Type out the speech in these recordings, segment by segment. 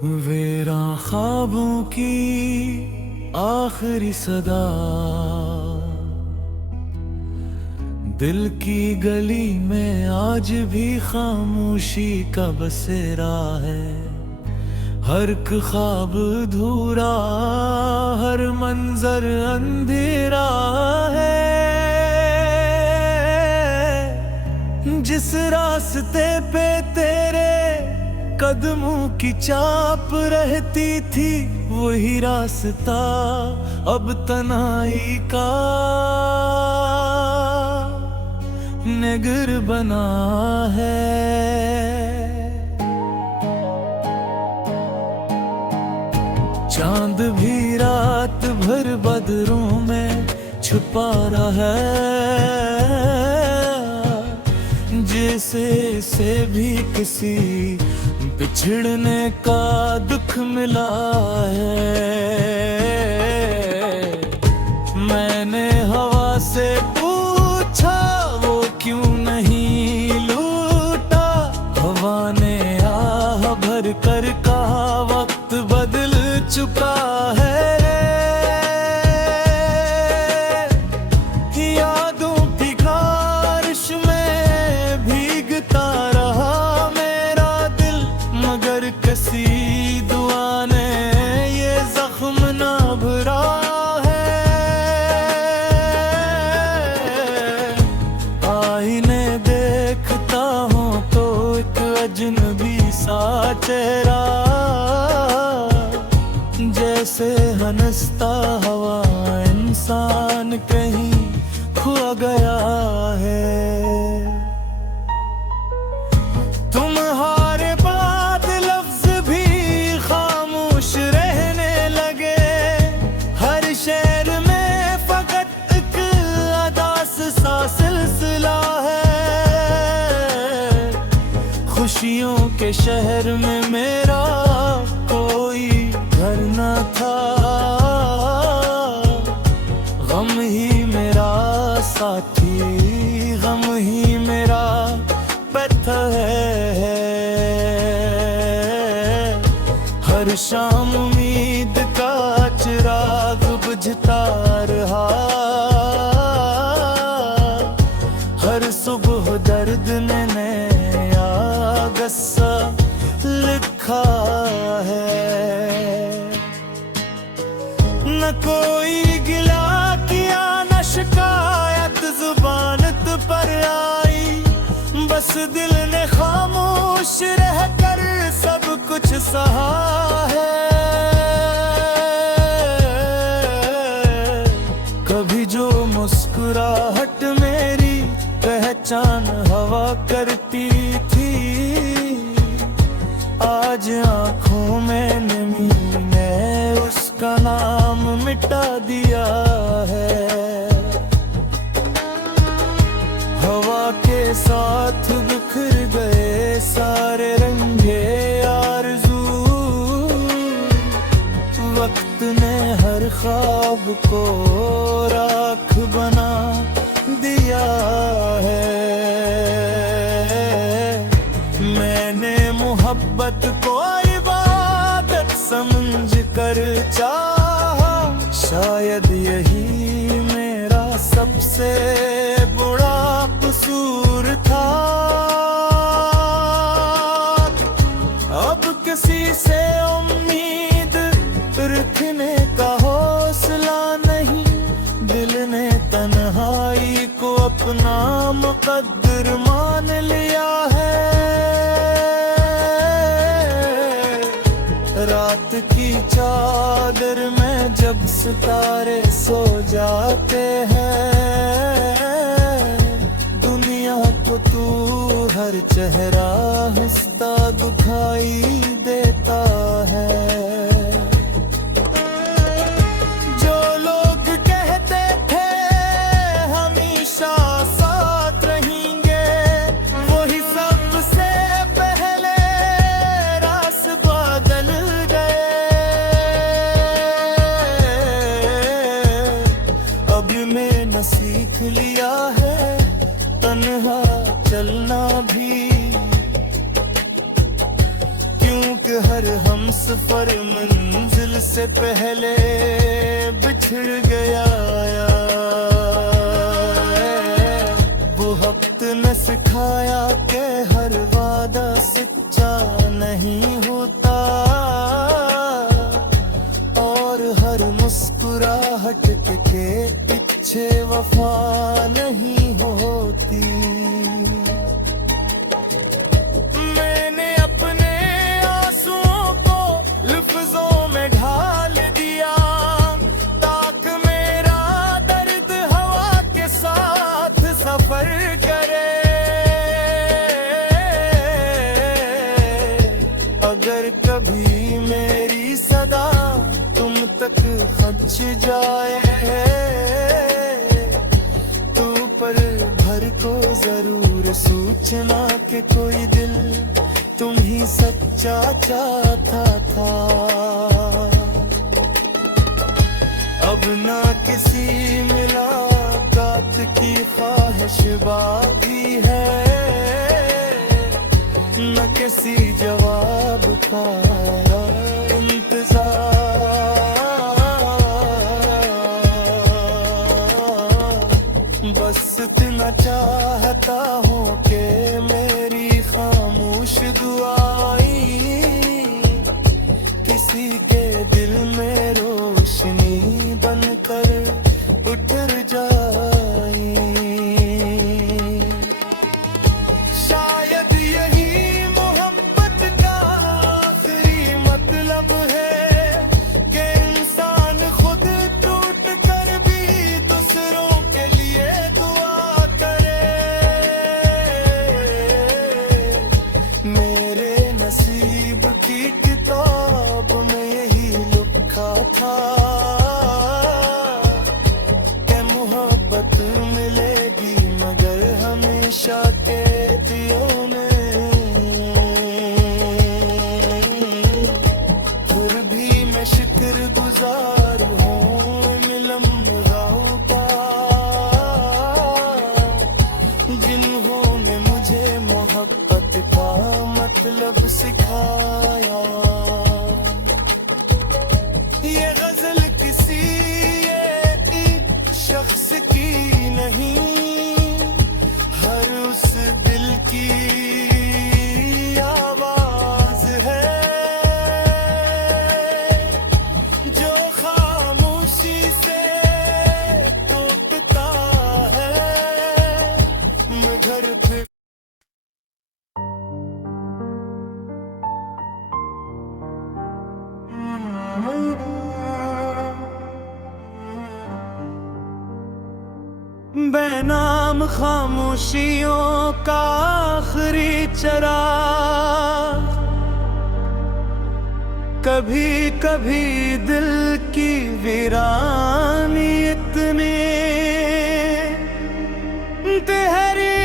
Vera ख्वाबों की आखिरी सदा, दिल की गली में आज भी खामोशी का बसेरा है। हर ख्वाब धूरा, हर मंजर अंधेरा है। जिस रास्ते पे तेरे कदमों की चाप रहती थी, वही रास्ता अब तन्हाई का नगर बना है। चांद भी रात भर बदरों में छुपा रहा है, जैसे से भी किसी बिछड़ने का दुख मिला है। मैंने हवा से पूछा वो क्यों नहीं लूटा, हवा ने आह भर कर कहा वक्त बदल चुका है। यादों की बारिश में भीगता रहा मेरा दिल, मगर किसी दुआ ने ये जख्म ना भरा है। आईने देखता हूँ तो एक अजनबी सा चेहरा, जैसे हंसता हवा इंसान कहीं खो गया है। तुम्हारे बाद लफ्ज भी खामोश रहने लगे, हर शहर में फकत एक अदास सा सिलसिला है। खुशियों के शहर में मेरा कोई घर न था, गम ही मेरा साथी, गम ही मेरा पत्थर है। हर शाम उम्मीद का चिराग बुझता रहा, हर सुबह दर्द ने नया गस्सा लिखा है। न कोई गिला किया न शिकायत जुबान पर आई, बस दिल ने खामोश रहकर सब कुछ सहा है। कभी जो मुस्कुराहट मेरी पहचान हवा करती थी, आज आंखों में नमी ने उसका नाम मिटा दिया है। हवा के साथ बिखर गए सारे रंगे आरज़ू, वक्त ने हर ख्वाब को राख बना दिया है। मैंने मोहब्बत को इबादत समझ कर चाहा, शायद यही मेरा सबसे बुरा कसूर था। अब किसी से उम्मीद रखने का हौसला नहीं, दिल ने तन्हाई को अपना मुकद्दर मान लिया है। रात की चादर में जब सितारे सो जाते हैं, दुनिया को तू हर चेहरा हंसता दिखाई देता है। जो लोग कहते थे हमेशा साथ रहेंगे, वही सबसे पहले रास बदल गए। अब मैंने सीख लिया है तन्हा चलना भी, क्योंकि हर हमसफर मंजिल से पहले बिछड़ गया। वो वक्त ने सिखाया कि हर वादा सच्चा नहीं होता, और हर मुस्कुराहट के पीछे वफा नहीं होती। मैंने अपने आंसुओं को लफ्जों में ढाल दिया, ताकि मेरा दर्द हवा के साथ सफर करे। अगर कभी मेरी सदा तुम तक खच जाए, तो पर भर को जरूर सूचना के कोई दिल तुम ही सच्चा चाहता था। अब ना किसी मुलाकात की ख्वाहिश बाकी है, न किसी जवाब का इंतजार। बस इतना चाहता हूँ कि मेरी खामोश दुआएं किसी के दिल में रोशनी बनकर उतर जाए। शायद यही मोहब्बत का आखिरी मतलब है कि इंसान खुद टूट कर भी दूसरों के लिए दुआ करे। मेरे नसीब की किताब में यही लिखा था कि मोहब्बत मिलेगी मगर हमेशा के दियों में। फिर भी मैं शुक्रगुजार हूँ मिलम राहों का, जिन्होंने मुझे मोहब्बत का मतलब सिखाया। ये गजल किसी एक शख्स की नहीं, हर उस दिल की आवाज है जो खामोशी से तोपता है मगर फिर। बेनाम खामोशियों का आखिरी चराग, कभी कभी दिल की वीरानी इतनी गहरी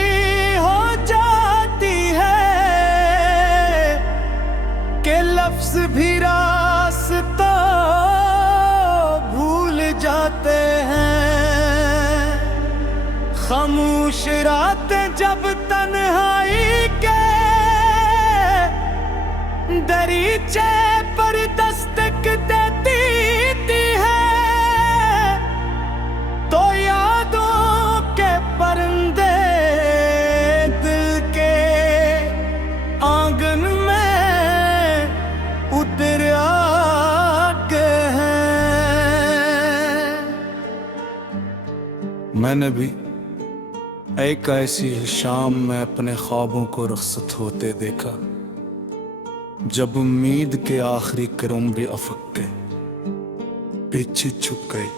हो जाती है कि लफ्ज भी रास्ता भूल जाते हैं। खामोश रातें जब तन्हाई के दरीचे पर दस्तक देती है, तो यादों के परिंदे दिल के आंगन में उतर आते हैं। मैंने भी एक ऐसी शाम में अपने ख्वाबों को रुखसत होते देखा, जब उम्मीद के आखिरी करम भी अफक गए, पीछे छुप गए।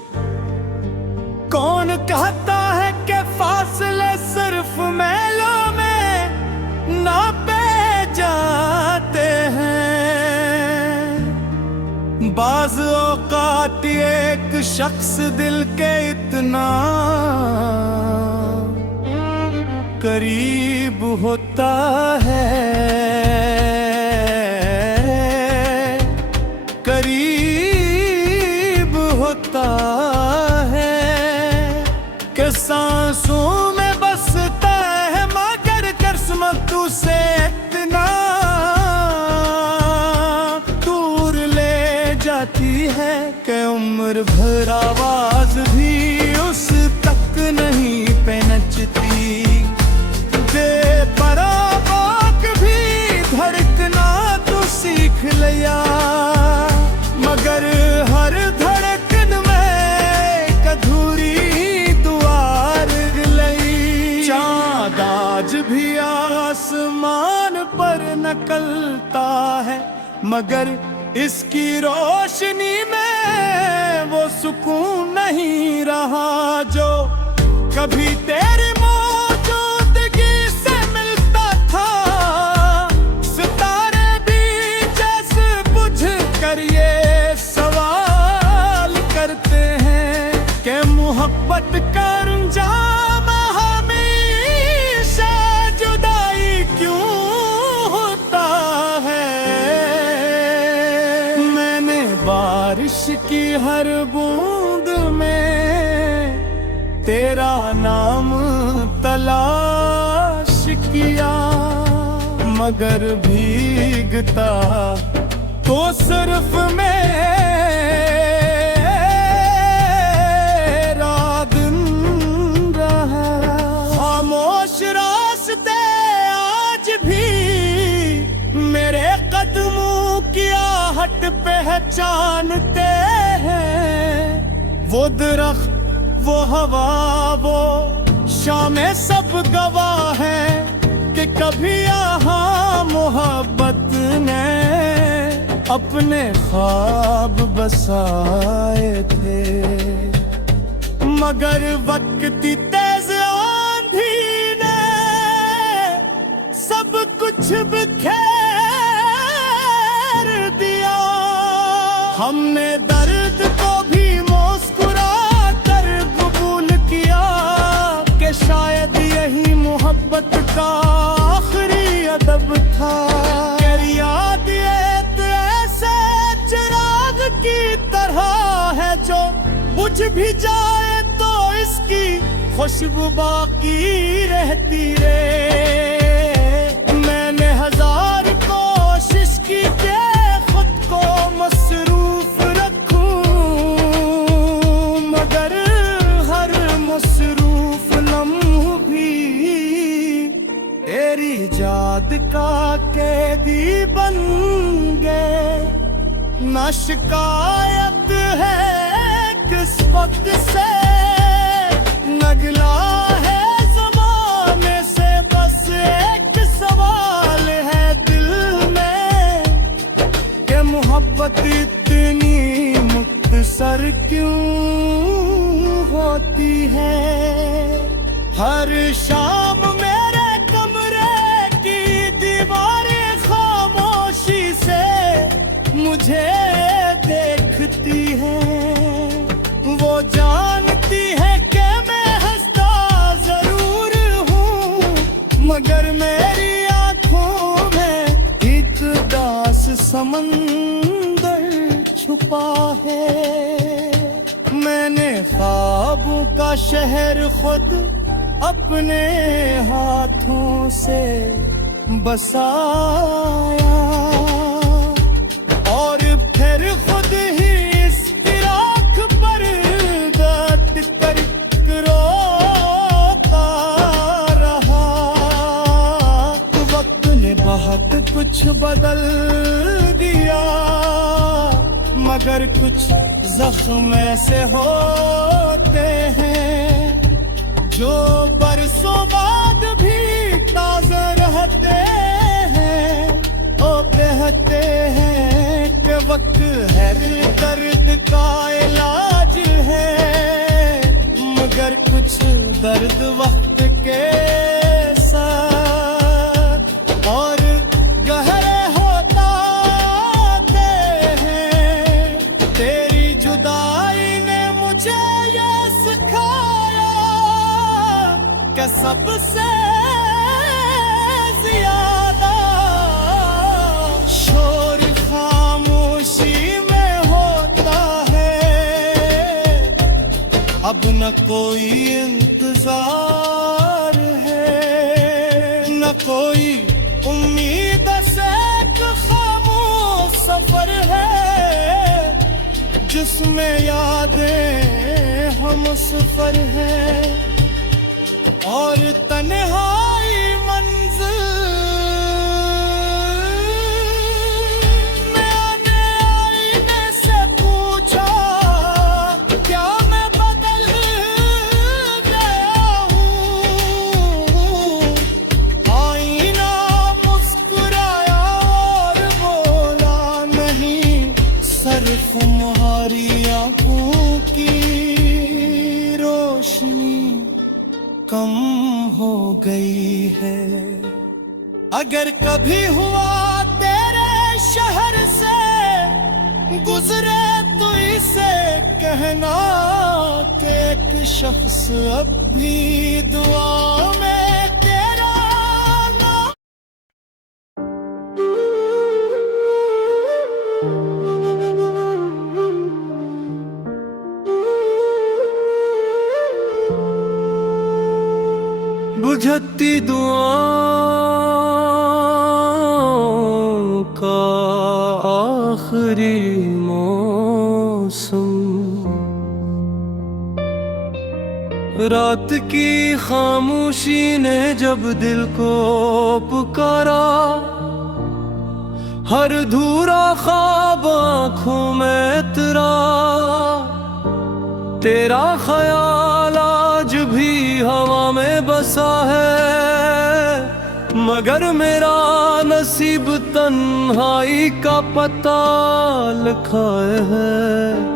कौन कहता है कि फासले सिर्फ मैलों में नापे जाते हैं। बाज़ औक़ात एक शख्स दिल के इतना करीब होता है, करीब होता है कि सांसों में बसता है, मगर किस्मत से इतना के उम्र भर आवाज भी उस तक नहीं पहुंचती। बेपराबाक भी धड़कना तो सीख लिया, मगर हर धड़कन में अधूरी दुआर लई। चाँद आज भी आसमान पर निकलता है, मगर इसकी रोशनी में वो सुकून नहीं रहा जो कभी तेरी मौजूदगी से मिलता था। सितारे भी जैसे बुझ कर ये सवाल करते हैं कि मोहब्बत का अंजाम हमेशा जुदाई क्यों होता है। मैंने बारिश की हर बूंद में तेरा नाम तलाश किया, मगर भीगता तो सिर्फ मेरा दिन रहा। खामोश रास्ते आज भी मेरे कदमों की आहट पहचानते हैं। वो दरख्त, वो हवा, वो शामें सब गवाह है कि कभी यहाँ मोहब्बत ने अपने ख्वाब बसाए थे। मगर वक्ती तेज आंधी ने सब कुछ बिखेर दिया। हमने दर्द को भी मुस्कुरा कर कबूल किया कि शायद यही मोहब्बत का आखिरी अदब था। याद ऐसे चिराग की तरह है जो बुझ भी जाए तो इसकी खुशबू बाकी रहती रहे। मैंने हजार कोशिश की कि खुद को मसरूफ रखूं, मगर हर मसरूफ लम्हा भी तेरी याद का कैदी बन गए। ना शिकायत है किस वक्त से, नगला है ज़माने से, बस एक सवाल है दिल में कि मोहब्बत इतनी मुख्तसर क्यों होती है। हर शाम मेरे कमरे की दीवारें खामोशी से मुझे देखती हैं। वो जानती है कि मैं हंसता जरूर हूँ, मगर मेरी आंखों में एक दास समंदर छुपा है। मैंने ख्वाबों का शहर खुद अपने हाथों से बसाया, और फिर खुद ही इस फिराक पर गत कर रोता रहा। वक्त ने बहुत कुछ बदल दिया, मगर कुछ जख्म ऐसे होते हैं जो बरसों बाद भी ताज़ा रहते हैं। ओ कहते हैं कि वक्त है दर्द का इलाज है, मगर कुछ दर्द वक्त के साथ और गहरे होता हैं। तेरी जुदाई ने मुझे ये सिखाया कि सबसे ज्यादा शोर खामोशी में होता है। अब न कोई इंतजार है, न कोई उम्मीद से, एक खामोश सफर है जिसमें यादें हम सफर है और तन्हाई मंजिल। मैंने आईने से पूछा क्या मैं बदल गया हूँ। आईना मुस्कुराया और बोला नहीं, सिर्फ तुम्हारी आंखों की रोशनी कम हो गई है। अगर कभी हुआ तेरे शहर से गुजरे तो इसे कहना कि एक शख्स अब भी दुआ में तेरा नाम। बुझती दुआओं का आखिरी मौसम, रात की खामोशी ने जब दिल को पुकारा, हर धूरा ख्वाब आँखों में तेरा, तेरा ख्याल आज भी हवा में बसा है, मगर मेरा नसीब तन्हाई का पता लिखा है।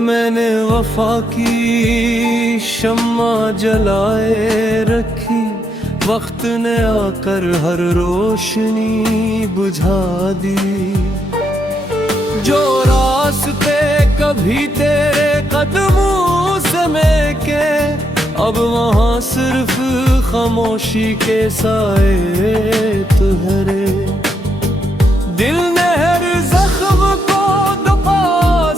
मैंने वफा की शम्मा जलाए रखी, वक्त ने आकर हर रोशनी बुझा दी। जो रास्ते कभी तेरे कदमों से महके, अब वहाँ सिर्फ खामोशी के साए तुहरे। दिल ने हर जख्म को दफा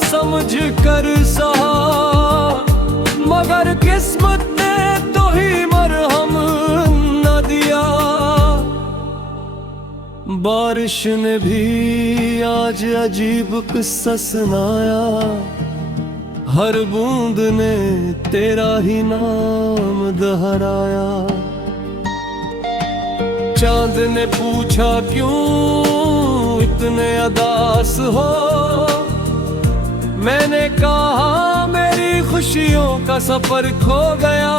समझ कर सहा, मगर किस्मत ने तो ही मरहम न दिया। बारिश ने भी आज अजीब किस्सा सुनाया, हर बूंद ने तेरा ही नाम दोहराया। चांद ने पूछा क्यों इतने उदास हो, मैंने कहा मेरी खुशियों का सफर खो गया।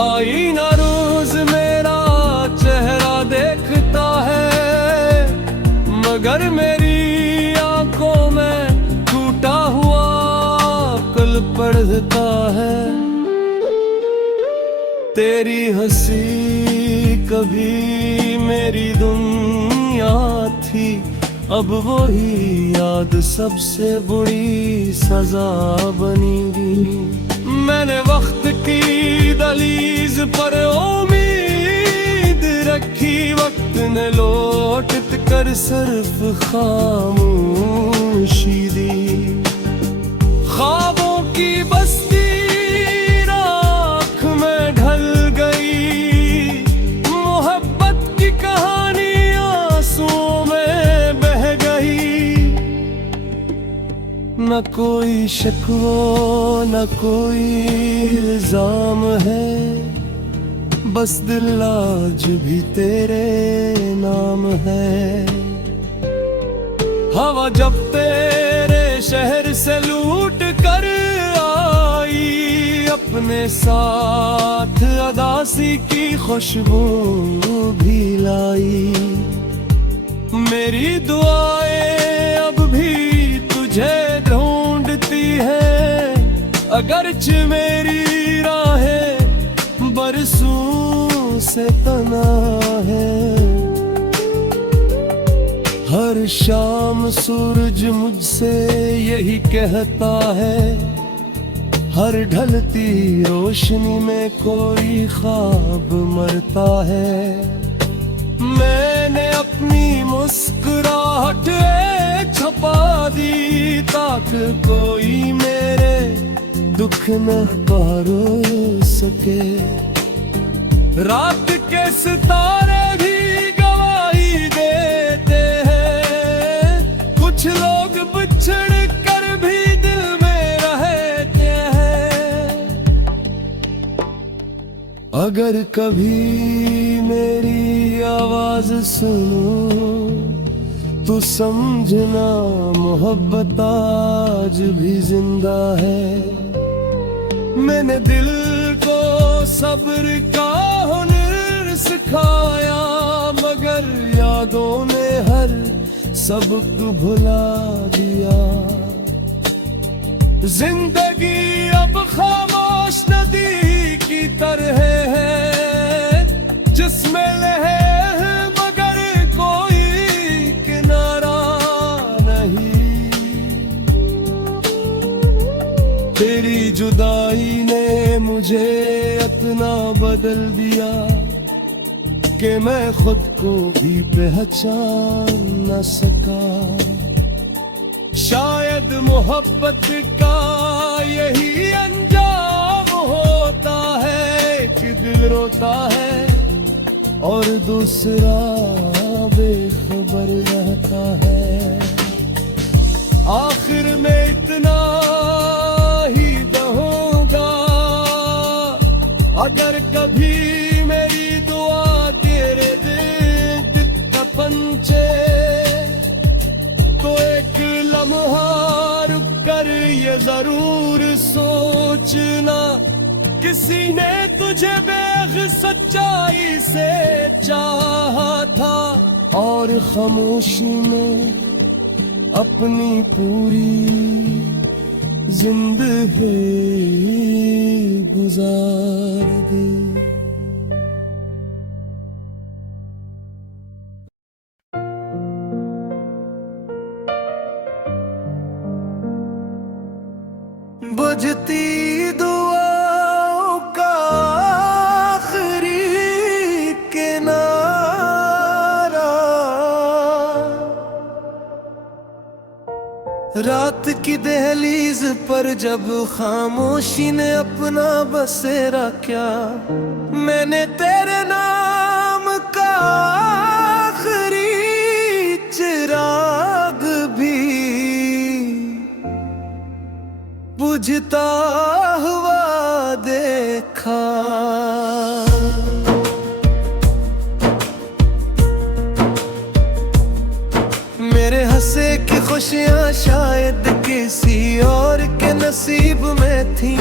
आईना रोज मेरा चेहरा देखता है, मगर मेरी आंखों में टूटा हुआ कल पढ़ता है। तेरी हंसी कभी मेरी दुनिया थी, अब वही याद सबसे बुरी सजा बनेगी। मैंने वक्त की दहलीज पर उम्मीद रखी, वक्त ने लौट कर सिर्फ खामोशी दी। ख्वाबों की बस्ती राख में ढल गई, मोहब्बत की कहानी आंसुओं में बह गई। न कोई शिकवा न कोई इल्जाम है, बस दिल आज भी तेरे नाम है। हवा जब तेरे शहर से लूट कर आई, अपने साथ अदासी की खुशबू भी लाई। मेरी दुआएं अब भी तुझे ढूंढती है, अगरचे मेरी राहें बरसों से तना है। हर शाम सूरज मुझसे यही कहता है, हर ढलती रोशनी में कोई ख्वाब मरता है। मैंने अपनी मुस्कुराहट छुपा दी, ताकि कोई मेरे दुख न पारो सके। रात के सितारे भी गवाही देते हैं, कुछ अगर कभी मेरी आवाज सुनो तो समझना मोहब्बत आज भी जिंदा है। मैंने दिल को सब्र का हुनर सिखाया, मगर यादों ने हर सबक भुला दिया। जिंदगी अब खामोश नदी की तरह है, जिसमें लहर मगर कोई किनारा नहीं। तेरी जुदाई ने मुझे इतना बदल दिया कि मैं खुद को भी पहचान न सका। शायद मोहब्बत का यही अंजाम होता है कि दिल रोता है और दूसरा बेखबर रहता है। आखिर में इतना ही कहूँगा, अगर कभी मेरी दुआ तेरे दिल का पंचे तो एक लम्हा रुक कर ये जरूर सोचना, किसी ने तुझे बेग सच्चाई से चाहा था और खामोशी में अपनी पूरी जिंदगी गुजार दी। बुझती दुआओं का आखिरी किनारा, रात की दहलीज पर जब खामोशी ने अपना बसेरा किया, मैंने तेरे नाम का आखिरी चिराग भी बुझता हुआ देखा। मेरे हंसे की खुशियाँ शायद किसी और के नसीब में थी,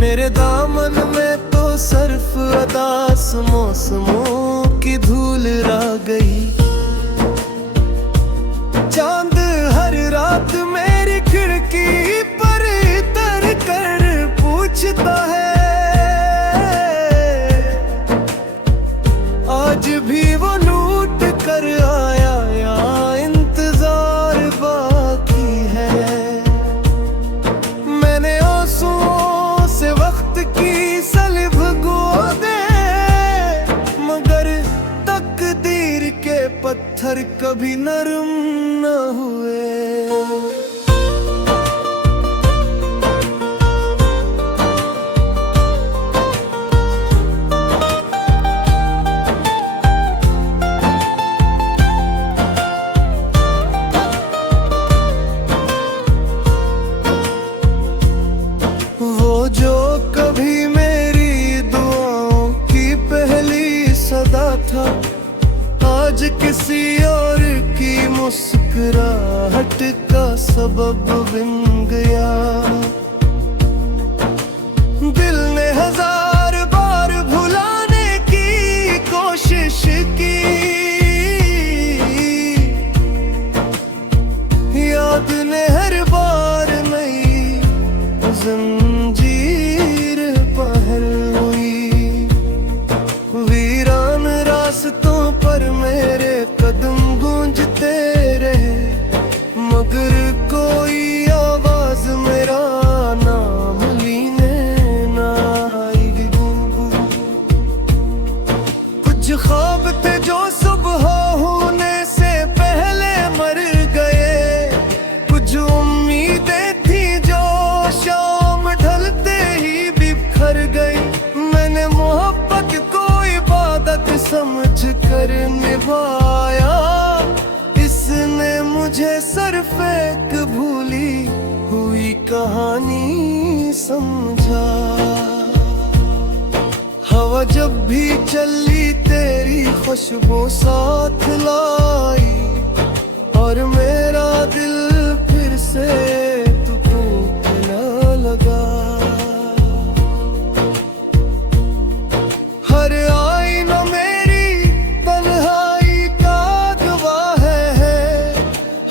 मेरे दामन में तो सर्फ अदास मौसमों की धूल रह गई। चांद हर रात मेरी खिड़की पर तर कर पूछता है, आज भी वो लूट कर आया या इंतजार बाकी है। मैंने आंसुओं से वक्त की सल्ब गोदे, मगर तकदीर के पत्थर कभी नरम न हुए। वो जो कभी मेरी दुआओं की पहली सदा था, आज किसी और की मुस्कुराहट का सबब बन गया। दिल ने हजार बार भुलाने की कोशिश की, याद ने हर बार नई जंजीर पहल हुई। वीरान रास्तों पर मेरे कदम गूंजते रहे, मगर कोई आवाज मेरा नाम लेने ना आई। कुछ ख्वाब थे जो सुबह होने से पहले मर गए, कुछ उम्मीदें थी जो शाम ढलते ही बिखर गई। मैंने मोहब्बत को इबादत समझ कर निभाया, इसने मुझे सिर्फ एक भूली हुई कहानी समझा। हवा हवा जब भी चली तेरी खुशबू साथ लाई, और मेरा दिल फिर से तू टूटने लगा। हर आईना मेरी तन्हाई का गवाह है,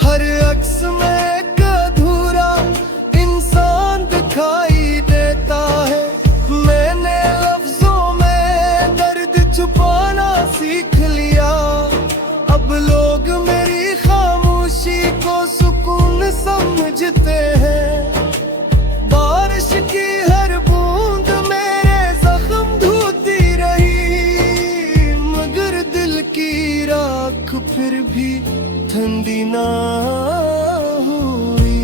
हर अक्स में एक अधूरा इंसान दिखाई देता है। मैंने लफ्जों में दर्द छुपाना सीख लिया, अब लोग मेरी खामोशी को सुकून समझते हैं। बारिश की हर बूंद मेरे जख्म धोती रही, मगर दिल की राख फिर भी ठंडी ना हुई।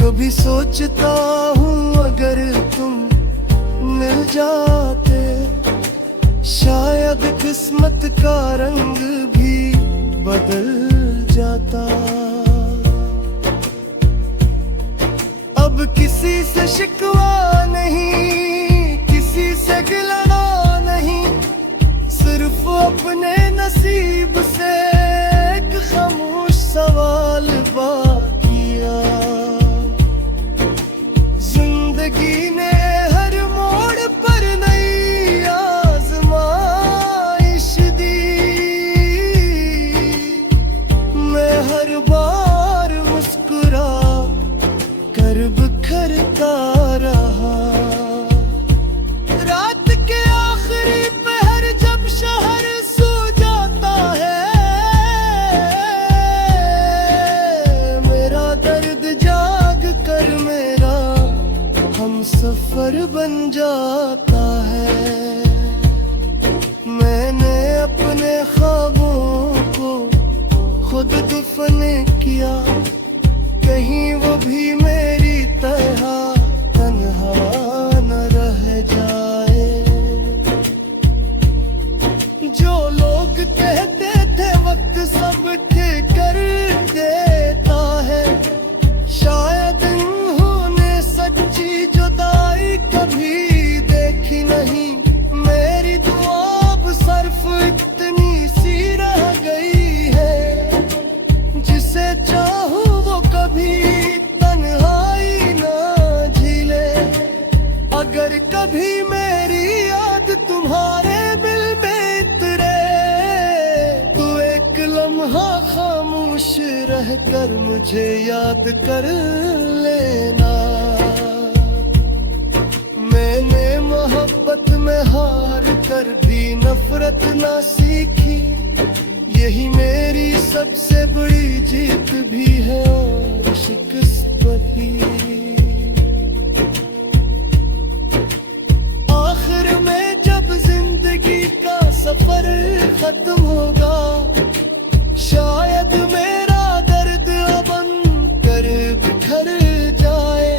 कभी सोचता हूँ अगर तुम मिल जाते, शायद किस्मत का रंग भी बदल जाता। अब किसी से शिकवा नहीं, किसी से गिला नहीं, सिर्फ अपने नसीब से एक खामोश सवाल बाकिया। जिंदगी ने हर मोड़ पर नई आजमाइश दी, मैं हर बार मुस्कुरा कर बिखरता रहा। रात के आखिरी पहर जब शहर सो जाता है, मेरा दर्द जाग कर मेरा हम सफर बन जाता है। मैंने अपने ख्वाबों को खुद दफन किया, कहीं वो भी मेरी तरह तन्हा न रह जाए। जो लोग कहते थे वक्त सब ठीक कर देता है, शायद उन्होंने सच्ची जुदाई कभी देखी नहीं। मेरी दुआ अब सिर्फ इतनी सी रह गई है, जिसे चाहूं वो कभी तन्हाई ना झीले। अगर कभी मेरी याद तुम्हारे दिल में उतरे, तो एक लम्हा खामोश रहकर मुझे याद कर लेना। मैंने मोहब्बत में हार कर भी नफरत ना सीखी, यही मेरी सबसे बड़ी जीत भी है और शिकस्त भी। आखिर में जब जिंदगी का सफर खत्म होगा, शायद मेरा दर्द अब कर बिखर जाए,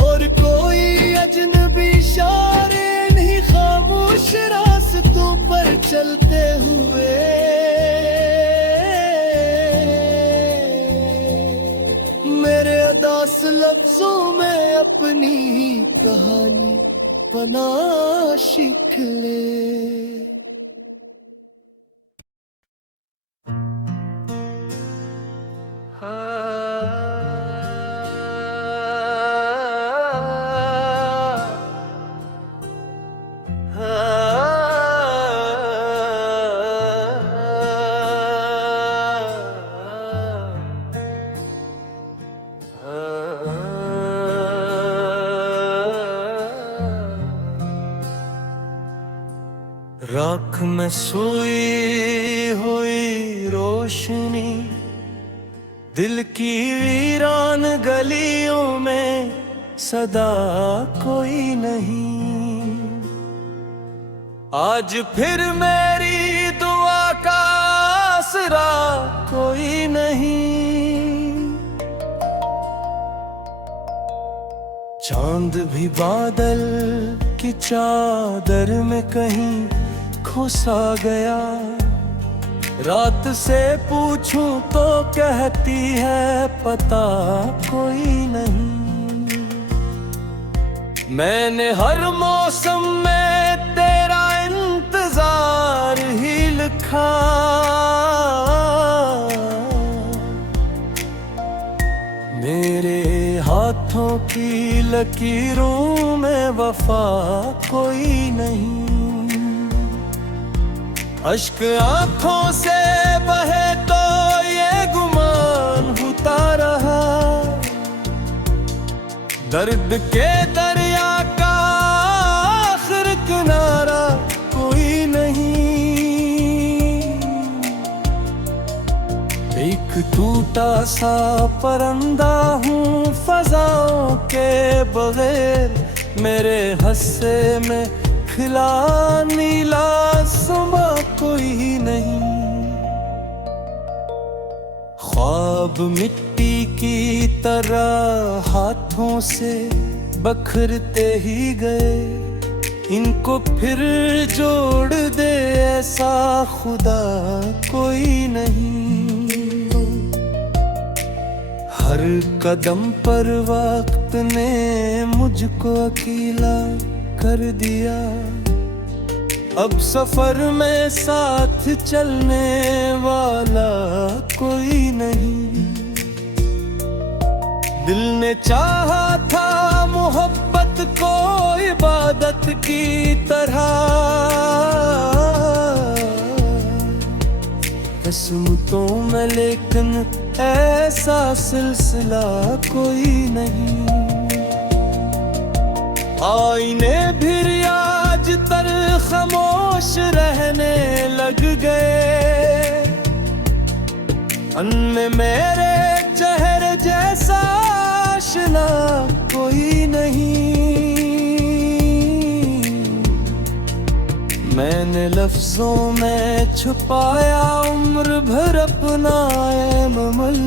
और कोई अजनबी इशारे नहीं खामोश रास्तों पर चलते हुए मेरे अदास लफ्जों में अपनी कहानी बना सीख ले। राख में सोई हुई रोशनी, दिल की वीरान गलियों में सदा कोई नहीं। आज फिर मेरी दुआ का आसरा कोई नहीं। चांद भी बादल की चादर में कहीं खो सा गया। रात से पूछूं तो कहती है पता कोई नहीं। मैंने हर मौसम में तेरा इंतजार ही लिखा, मेरे हाथों की लकीरों में वफा कोई नहीं। अश्क आंखों से बहे तो ये गुमान होता रहा, दर्द के दरिया का आखिर किनारा कोई नहीं। एक टूटा सा परंदा हूँ फजाओं के बगैर, मेरे हस्से में खिला नीला समा कोई नहीं। ख्वाब मिट्टी की तरह हाथों से बखरते ही गए, इनको फिर जोड़ दे ऐसा खुदा कोई नहीं। हर कदम पर वक्त ने मुझको अकेला कर दिया, अब सफर में साथ चलने वाला कोई नहीं। दिल ने चाहा था मोहब्बत को इबादत की तरह, किस्मतों में लेकिन ऐसा सिलसिला कोई नहीं। आईने भी आज तर खामोश रहने लग गए, अन्य मेरे चेहरे जैसा आशना कोई नहीं। मैंने लफ्जों में छुपाया उम्र भर अपना अमल,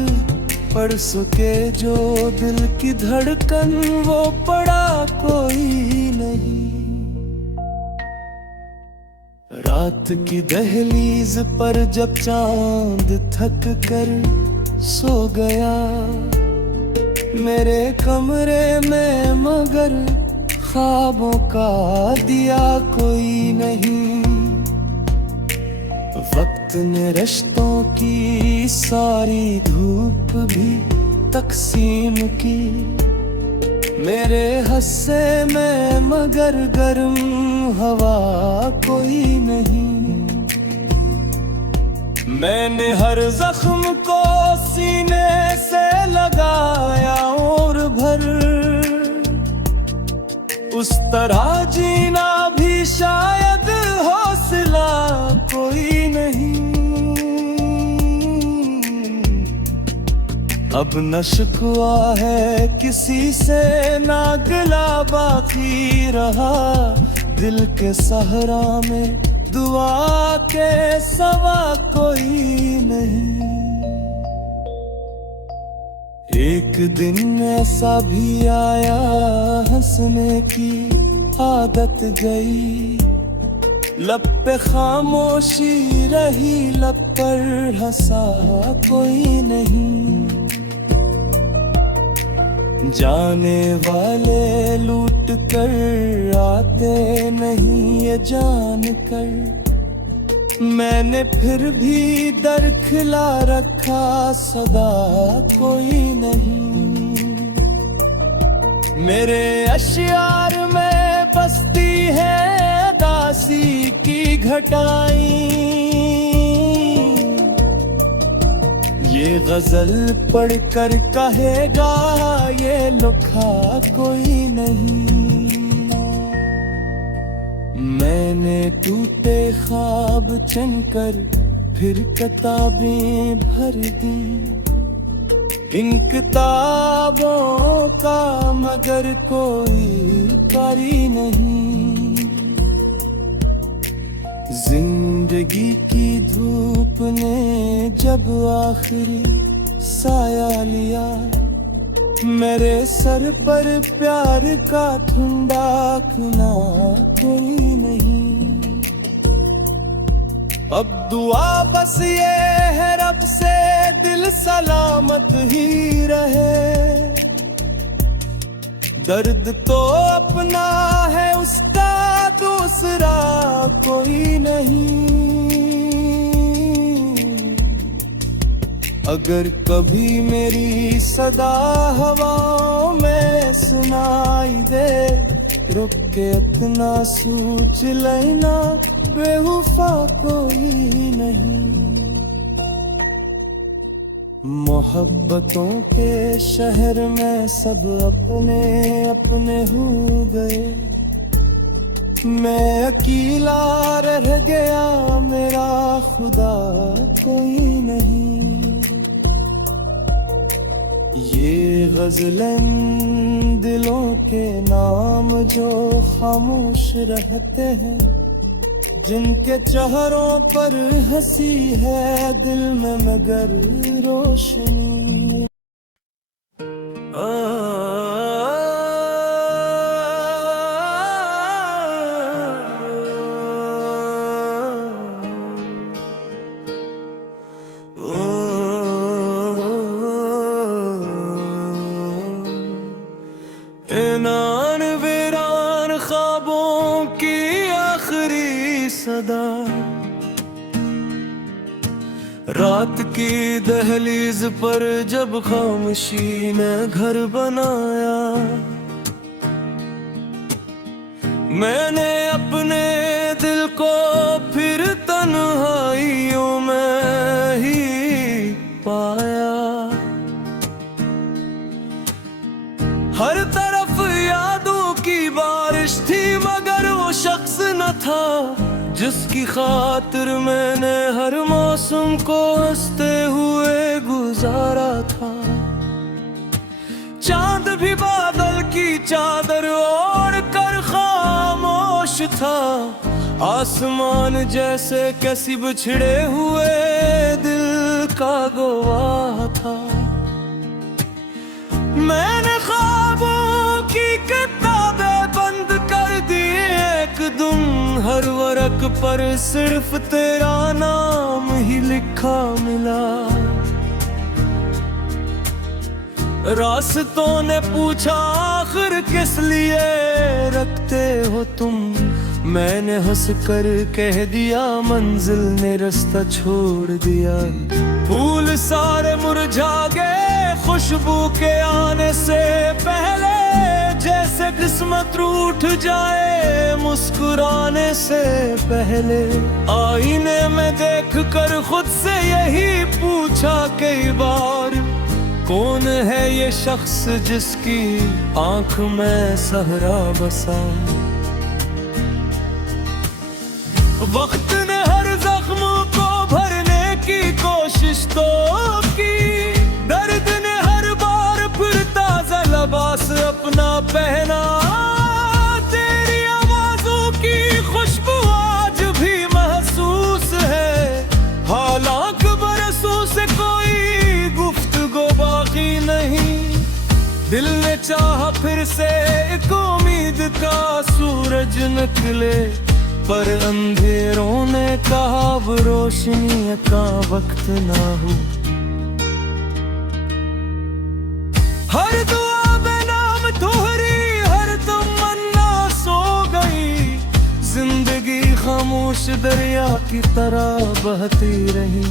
परसों के जो दिल की धड़कन वो पड़ा कोई नहीं। रात की दहलीज पर जब चांद थक कर सो गया, मेरे कमरे में मगर ख्वाबों का दिया कोई नहीं। वक्त ने रिश्तों की सारी धूप भी तकसीम की, मेरे हस्से में मगर गर्म हवा कोई नहीं। मैंने हर जख्म को सीने से लगाया और भर, उस तरह जीना भी शायद हौसला कोई नहीं। अब न शिकवा है किसी से ना गिला बाकी रहा, दिल के सहरा में दुआ के सवा कोई नहीं। एक दिन ऐसा भी आया हंसने की आदत गई, लब पे खामोशी रही लब पर हंसा कोई नहीं। जाने वाले लूट कर आते नहीं ये जान कर, मैंने फिर भी दर खिला रखा सदा कोई नहीं। मेरे अशियार में बसती है दासी की घटाई, ये गजल पढ़कर कहेगा ये लुखा कोई नहीं। मैंने टूटे ख्वाब चुनकर फिर किताबें भर दी, इन किताबों का मगर कोई कारी नहीं। जिंदगी की धूप ने जब आखिरी साया लिया, मेरे सर पर प्यार का ठुंडाकना कोई नहीं। अब दुआ बस ये है रब से दिल सलामत ही रहे, दर्द तो अपना है, उसका दूसरा कोई नहीं। अगर कभी मेरी सदा हवाओं में सुनाई दे, रुक के इतना सोच लेना, बेवफा कोई नहीं। मोहब्बतों के शहर में सब अपने अपने हो गए, मैं अकेला रह गया, मेरा खुदा कोई नहीं। ये गज़लें दिलों के नाम जो खामोश रहते हैं, जिनके चेहरों पर हंसी है, दिल में मगर रोशनी। एनान वीरान ख्वाबों की आखिरी सदा, रात की दहलीज पर जब खामोशी ने घर बनाया, मैंने अपने दिल को फिर तन्हाइयों में ही पाया। हर तरफ यादों की बारिश थी, मगर वो शख्स न था जिसकी खातिर मैंने हर मौसम को हंसते हुए गुजारा था। चांद भी बादल की चादर ओढ़ कर खामोश था, आसमान जैसे किसी बिछड़े हुए दिल का गवाह था। मैंने ख्वाबों की किताबें बंद कर दी एकदम, हर वर्क पर सिर्फ तेरा नाम ही लिखा मिला। रास्तों ने पूछा आखिर किस लिए रखते हो तुम, मैंने हंस कर कह दिया मंजिल ने रास्ता छोड़ दिया। फूल सारे मुरझा गए खुशबू के आने से पहले, जैसे किस्मत रूठ जाए मुस्कुराने से पहले। आईने में देख कर खुद से यही पूछा कई बार, कौन है ये शख्स जिसकी आंख में सहरा बसा। वक्त ने हर जख्म को भरने की कोशिश तो की, दर्द ने हर बार फिर ताजा लिबास अपना पहना। तेरी आवाज़ों की खुशबू आज भी महसूस है, हालांकि बरसों से कोई गुफ्तगू बाकी नहीं। दिल ने चाहा फिर से एक उम्मीद का सूरज निकले, पर अंधेरों ने कहा अब रोशनी का वक्त ना हो। हर दुआ में नाम तुम्हारी, हर तमन्ना सो गई, जिंदगी खामोश दरिया की तरह बहती रही।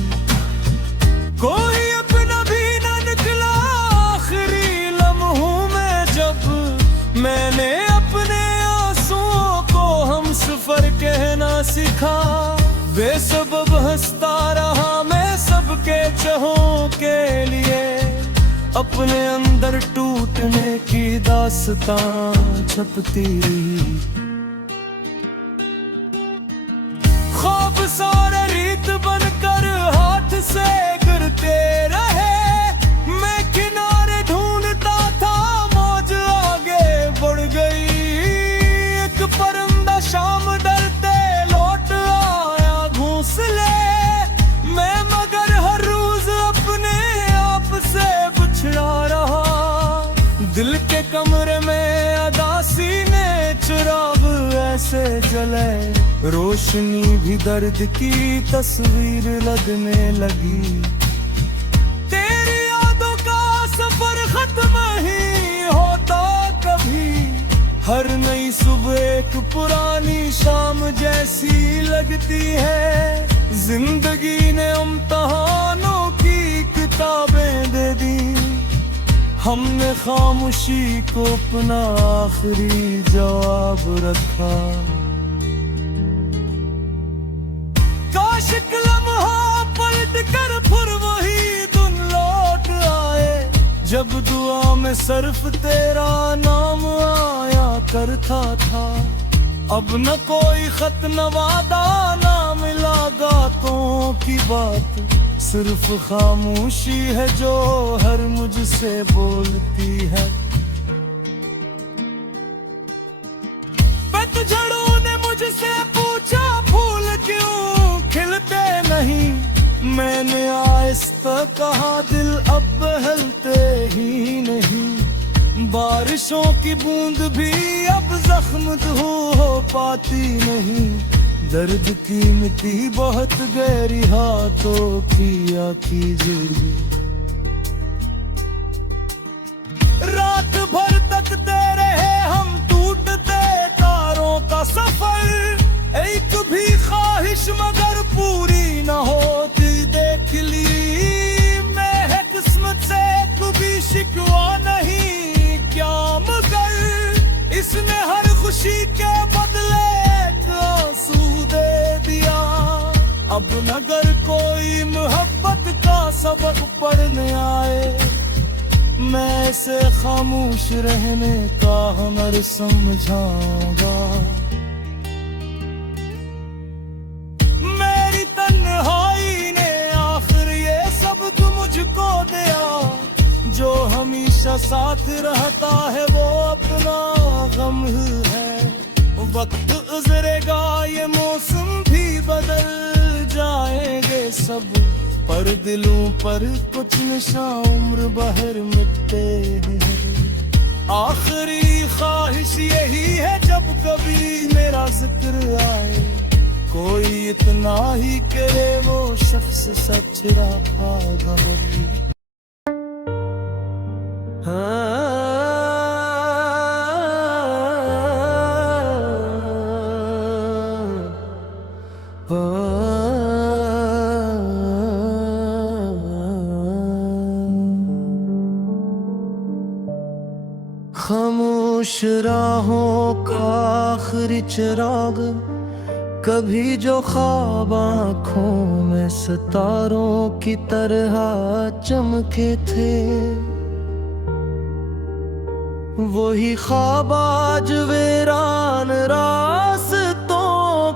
कोई अपना भी न निकला आखिरी लम्हों में, जब मैंने अपने आंसुओं को हम सफर कहना सीखा। बेसबब हंसता रहा मैं सबके चहों के लिए, अपने अंदर टूटने की दास्तां छपती रही। ख्वाब सारे रीत बनकर हाथ से गिरते रहे, मैं किनारे ढूंढता था मौज आगे बढ़ गई। एक परिंदा शाम डरते लौट आया घोंसले मैं, मगर हर रोज अपने आप से बिछड़ा रहा। दिल के कमरे में अदासी ने चिराग ऐसे जले, रोशनी भी दर्द की तस्वीर लगने लगी। तेरी यादों का सफर खत्म ही होता कभी, हर नई सुबह एक पुरानी शाम जैसी लगती है। जिंदगी ने इम्तहानों की किताबें दे दी, हमने खामोशी को अपना आखिरी जवाब रखा। काश एक लम्हा पलट कर फिर वही दिन लौट आए, जब दुआ में सिर्फ तेरा नाम आया करता था। अब न कोई खत न वादा ना मिला गातों की बात, सिर्फ खामोशी है जो हर मुझसे बोलती है। पतझड़ों ने मुझसे पूछा फूल क्यों खिलते नहीं, मैंने आहिस्ता कहा दिल अब बहलते ही नहीं। बारिशों की बूंद भी अब जख्म हो पाती नहीं, दर्द की मिट्टी बहुत गहरी हाथों की आखी जुड़ी। रात भर तकते रहे हम टूटते तारों का सफर, एक भी ख्वाहिश मगर पूरी न होती देख ली। मैं है किस्मत से कभी शिकवा नहीं क्या, मगर इसने हर खुशी के बदले आंसू दे दिया। अब नगर कोई मोहब्बत का सबक पढ़ने आए, मैं इसे खामोश रहने का हुनर समझाऊंगा। मेरी तन्हाई ने आखिर ये सबक मुझको दिया, जो हमेशा साथ रहता है वो अपना गम है। वक्त गुजरेगा ये मौसम भी बदल जाएंगे सब, पर दिलों पर कुछ निशान उम्र भर मिटते हैं। आखिरी ख्वाहिश यही है जब कभी मेरा जिक्र आए, कोई इतना ही करे वो शख्स सच रखा गम। खामोश राहों का आखिरी चिराग, कभी जो ख्वाब आँखों में सितारों की तरह चमके थे, वही ख्वाब आज वीरान रास्तों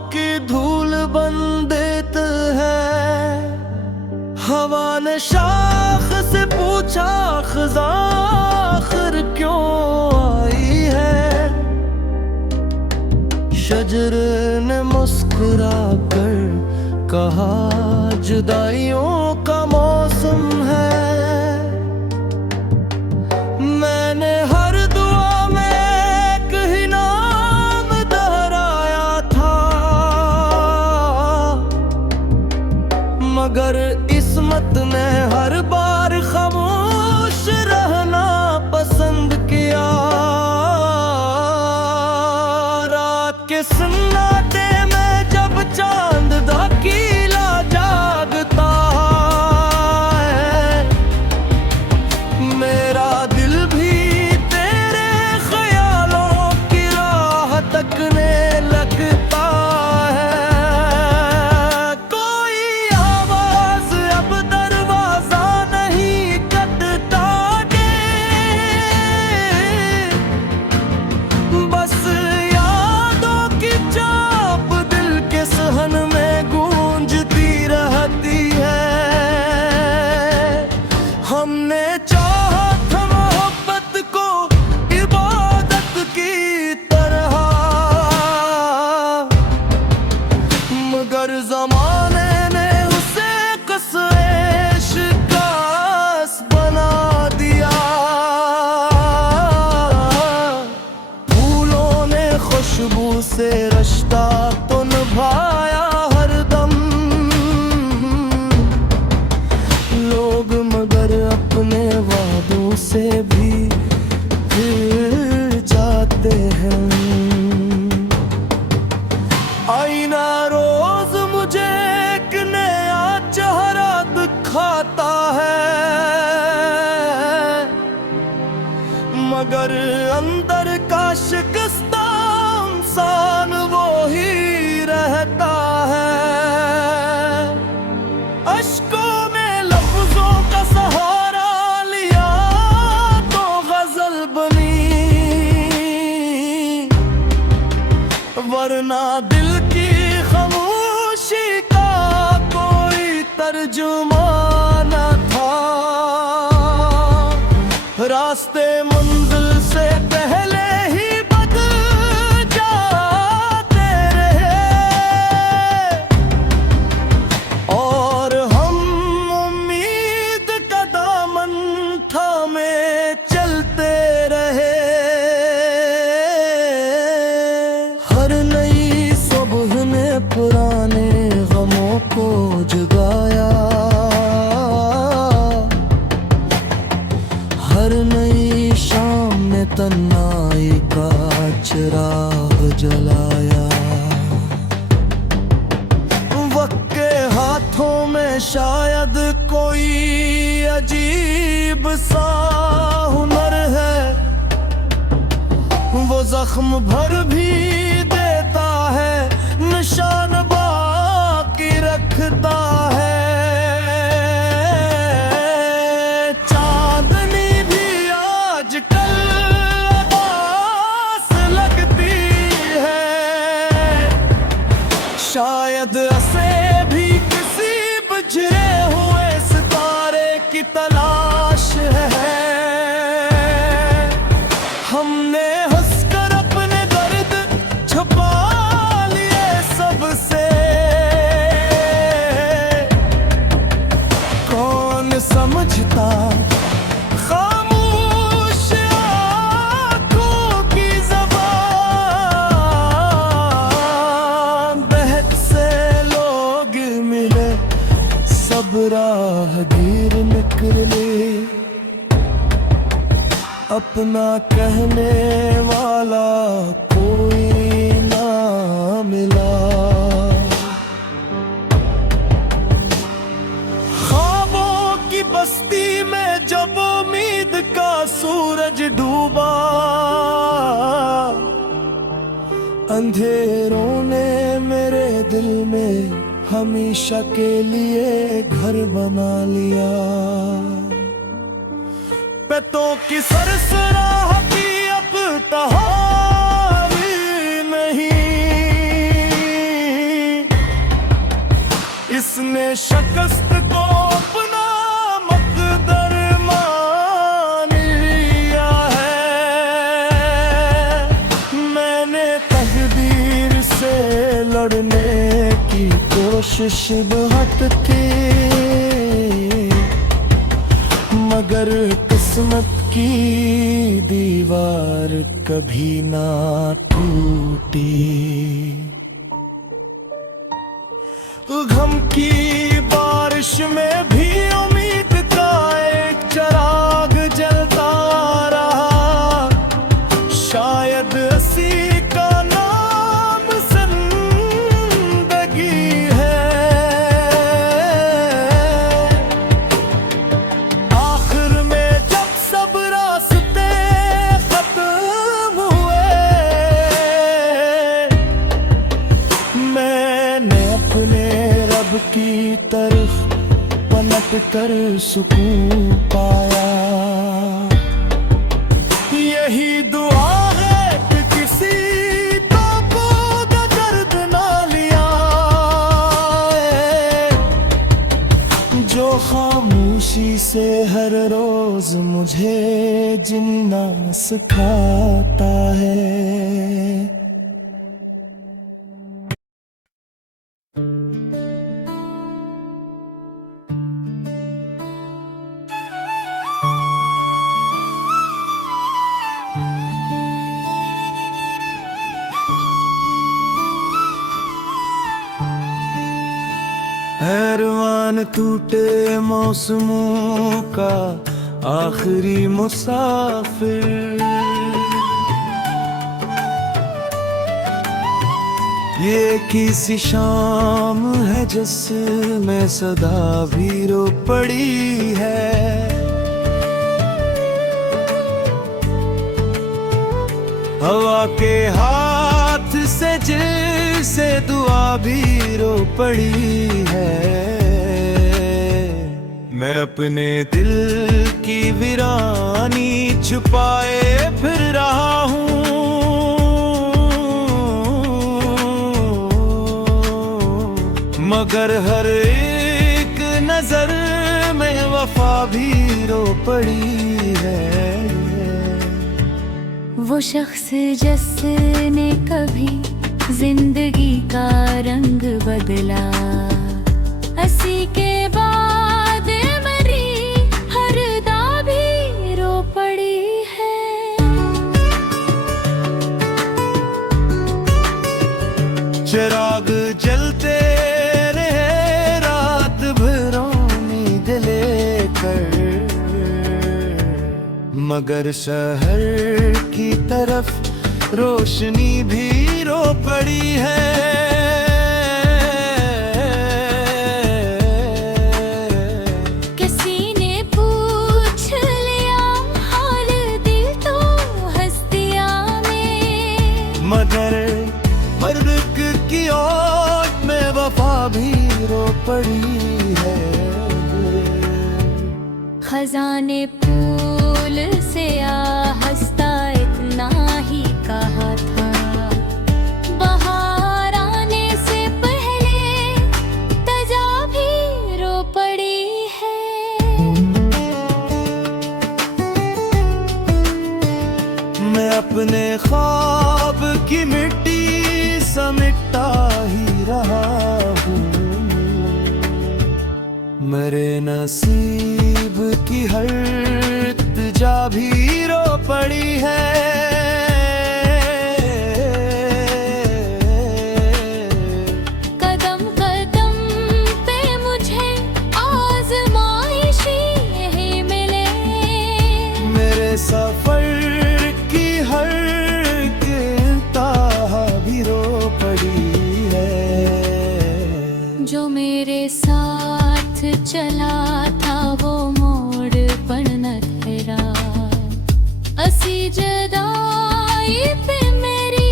की धूल बन देते हैं। हवा ने शाख से पूछा खज़ा आखिर क्यों आई है, शजर ने मुस्कुरा कर कहा जुदाइयों का मौसम है। मैंने हर दुआ में एक ही नाम दोहराया था, मगर किस्मत ने हर बार खामोश रहना पसंद किया। रात के सन्नाटे में जब चांद धकीला जागता है, मेरा दिल भी तेरे ख्यालों की राह तकने लगता है। कोई आवाज अब दरवाजा नहीं कटता के, बस यादों की चाप दिल के सहन में गूंजती रहती है। हमने चाहा था मोहब्बत को इबादत की तरह, मगर जमाने ने उसे कसवेश कास बना दिया। फूलों ने खुशबू से रिश्ता तो निभाया हरदम, लोग मगर अपने वादों से भी फिर जाते हैं। आईना रोज मुझे एक नया चेहरा दिखाता है, मगर अंदर का शिकस्ता इंसान वो ही रहता है। अश्कों में लफ्जों का सहारा लिया तो गजल बनी, वरना दिल की खामोशी का कोई तर्जुमा न था। रास्ते मंजिल से पहले ही बदल जाते रहे, और हम उम्मीद का दामन थामे चलते रहे। हर नई सुबह ने पुराने गमों को जगाया, हर नई शाम में तन्हाई का चिराग जलाया। वक्त के हाथों में शायद कोई अजीब सा हुनर है, वो जख्म भर भी देता है, निशान बाकी रखता है। चांदनी भी आजकल आस लगती है, शायद ऐसे भी किसी बिछड़े हुए सितारे की तलाश है। हमने हंसकर अपने दर्द छुपा लिए सबसे, कौन समझता खामोश आँखों की ज़बान। बहक से लोग मिले, सब राहगीर निकले, अपना कहने वाला कोई ना मिला। ख्वाबों की बस्ती में जब उम्मीद का सूरज डूबा, अंधेरों ने मेरे दिल में हमेशा के लिए घर बना लिया। पेटों की सरसराहटी अब तहारी नहीं, इसने शिकस्त को अपना मकदर मान लिया है। मैंने तकदीर से लड़ने की कोशिश बहुत की, मगर किस्मत की दीवार कभी ना टूटी। गम की बारिश में भी उम्मीद का एक चिराग जलता रहा, शायद इसी का नाम जिंदगी है। आखिर में जब सब रास्ते खत्म हुए, मैंने अपने रब की तरफ पलट कर सुकून पाया। यही दुआ है कि किसी को खुद दर्द ना लिया, जो खामोशी से हर रोज मुझे जीना सिखाता है। हैरवान टूटे मौसमों का आखिरी मुसाफिर, ये किसी शाम है जिसमें सदा भी रो पड़ी है। हवा के हाथ से जिसे दुआ भी रो पड़ी है। मैं अपने दिल की वीरानी छुपाए फिर रहा हूँ, मगर हर एक नजर में वफा भी रो पड़ी है। वो शख्स जिसने कभी जिंदगी का रंग बदला, हंसी के बाद मरी हर दा भी रो पड़ी है। चिराग जलते रहे रात भर नींद लेकर, मगर शहर की तरफ रोशनी भी रो पड़ी है। किसी ने पूछ लिया हाल दिल तो हस्तिया में, मगर मर्द की ओट में वफा भी रो पड़ी है। खजाने फूल से हंसता इतना ही कहा था, बहार आने से पहले तजा भी रो पड़ी है। मैं अपने ख्वाब की मिट्टी समेटता ही रहा हूँ, मेरे नसीब की हर इल्तिजा भी रो पड़ी है। कदम कदम पे मुझे आज़माइशें ही मिले, मेरे सफर की हर इंतहा भी रो पड़ी है। जो मेरे साथ चला था वो मोड़ पर न ठहरा, असी जदाई पे मेरी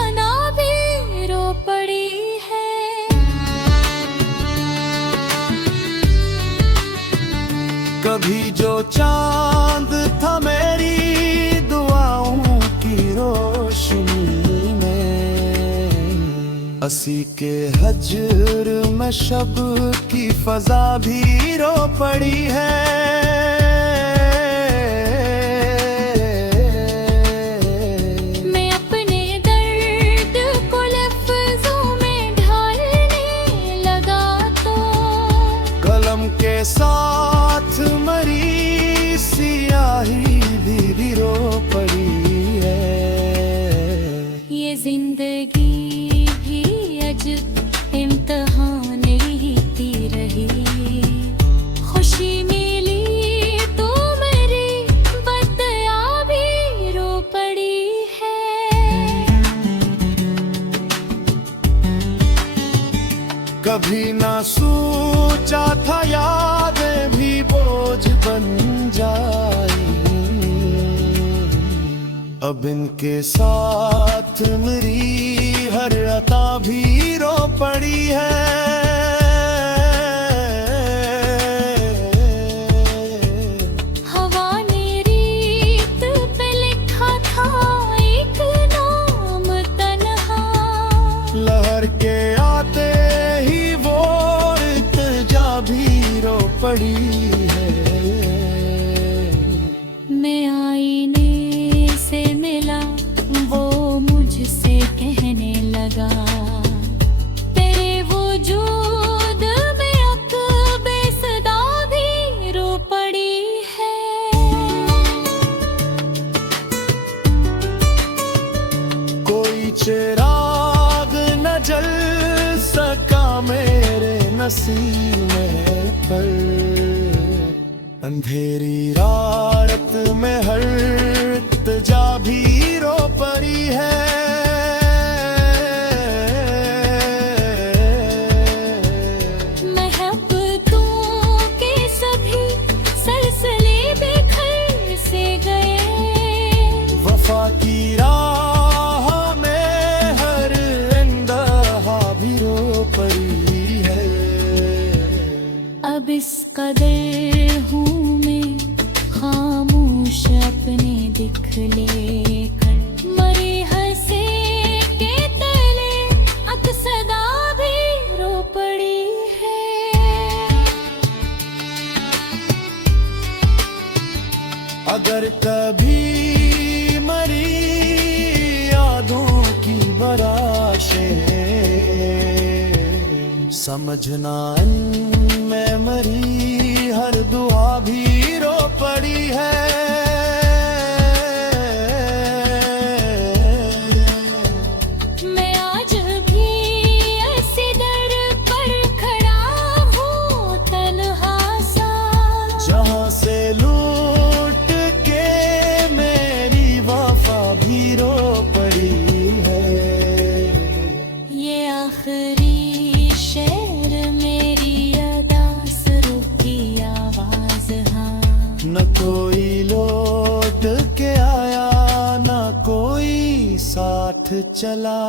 अना भी रो पड़ी है। कभी जो चांद था मेरी दुआओं की रोशनी में, असी के हजर में शब की फजा भी रो पड़ी है। मैं अपने दर्द को लफ्जों में ढालने लगा तो कलम के साथ मरी सियाही भी रो पड़ी है। ये जिंदगी भी अजब इम्तिहान ही रही, खुशी मिली तो मेरी बदया भी रो पड़ी है। कभी ना सोचा था यादें भी बोझ बन जाई, अब इनके साथ मेरी हर अता भी रो पड़ी है। हवा ने रीत पे लिखा था एक नाम तन्हा, लहर के आते ही वो इल्तिजा भी रो पड़ी है। मैं आईने से मिला वो मुझसे कहने लगा, तेरे वजूद में अक़बे सदा भी रो पड़ी है। कोई चिराग न जल सका मेरे नसीब में पर, अंधेरी रात में हर इल्तिजा भी रो पड़ी है। किस कदर हूँ मैं खामोश अपने दिखले कर, मरे हंसे के तले अक्सदा भी रो पड़ी है। अगर कभी मरी यादों की बराशें, समझना मैं मरी हर दुआ भी रो पड़ी है। मैं आज भी ऐसी दर पर खड़ा हूँ तन्हा सा, जहाँ से लूट के मेरी वफा भी रो पड़ी है। ये आखिरी शेर मेरी अदास रूह की आवाज, हाँ। न कोई लौट के आया, न कोई साथ चला।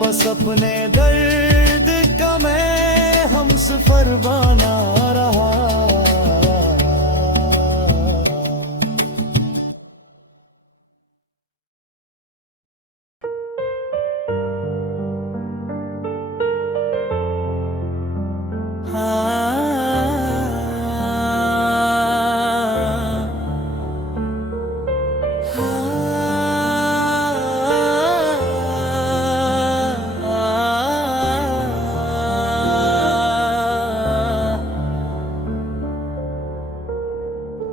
बस अपने दर्द का मैं हमसफर बना रहा।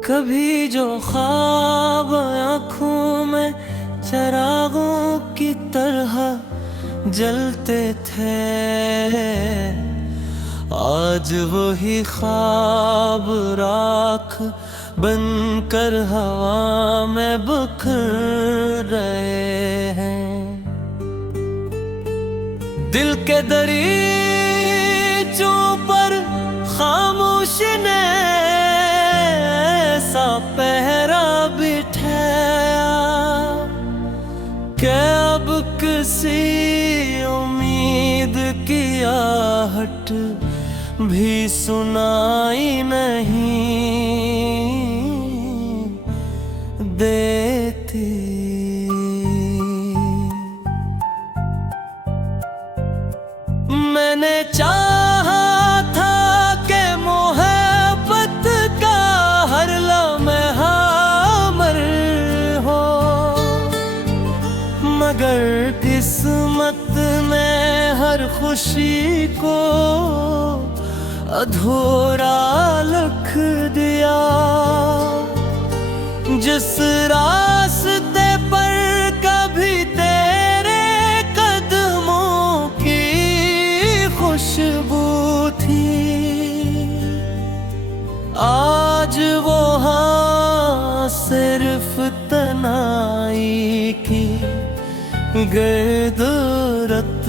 कभी जो ख्वाब आँखों में चरागों की तरह जलते थे, आज वही ख्वाब राख बनकर हवा में बिखर रहे हैं। दिल के दरीचों पर खामोश ने ऐसा पहरा बिठाया कि अब किसी उम्मीद की आहट भी सुनाई नहीं देती। मैंने चाहा था कि मोहब्बत का हर लम्हा अमर हो, मगर किस्मत ने हर खुशी को अधूरा लिख दिया। जिस रास्ते पर कभी तेरे कदमों की खुशबू थी, आज वो हाँ सिर्फ तनाई की गर्दरत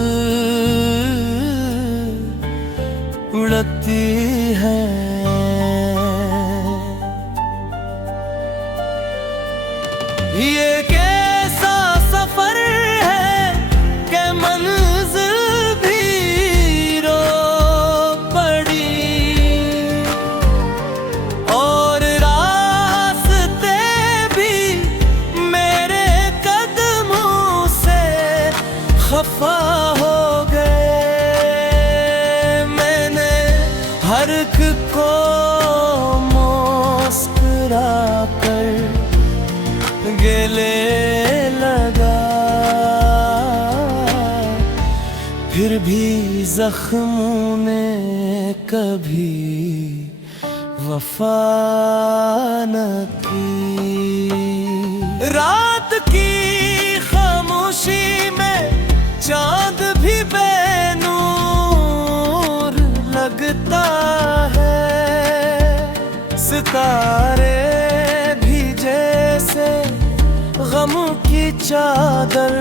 उड़ती है। ये कैसा सफर है कि मंजिल भी रो पड़ी, और रास्ते भी मेरे कदमों से खफा हो गए। मैंने हर एक को मुस्कुरा कर गले लगा, फिर भी जख्मों ने कभी वफा न की। रात की खामोशी में चांद भी बेनूर लगता है, सितारे भी जैसे गम की चादर